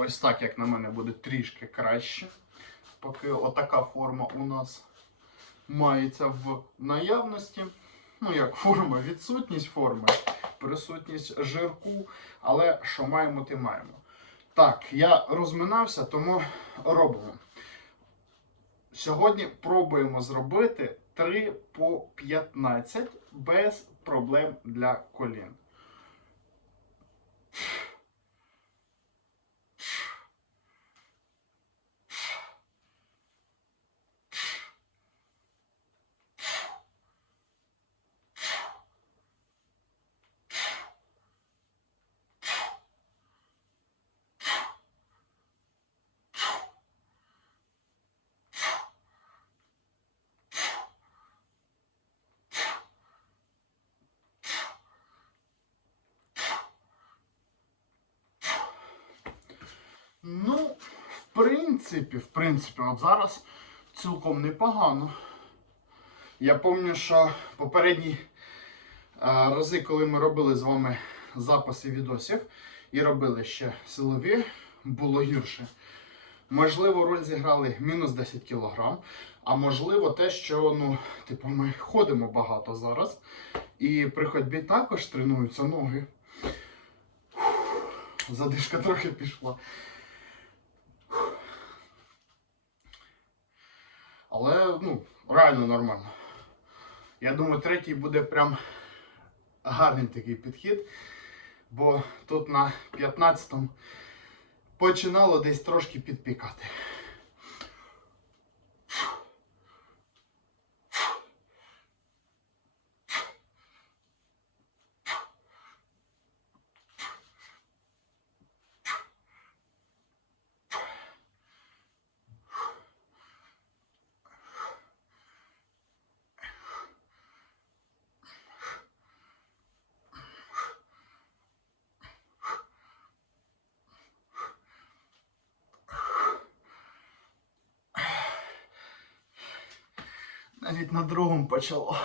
Ось так, як на мене, буде трішки краще. Поки отака форма у нас мається в наявності. Ну, як форма, відсутність форми, присутність жирку, але що маємо, ти маємо. Так, я розминався, тому робимо. Сьогодні пробуємо зробити 3 по 15 без проблем для колін. Ну, в принципі, в принципі, от зараз цілком непогано. Я пам'ятаю, що попередні е, рази, коли ми робили з вами записи відосів і робили ще силові, було гірше. Можливо, роль зіграли мінус 10 кг, а можливо, те, що ну, типу, ми ходимо багато зараз. І при ходьбі також тренуються ноги. Задишка трохи пішла. Але ну, реально нормально. Я думаю, третій буде прям гарний такий підхід. Бо тут на 15-му починало десь трошки підпікати. Навіть на другому почало.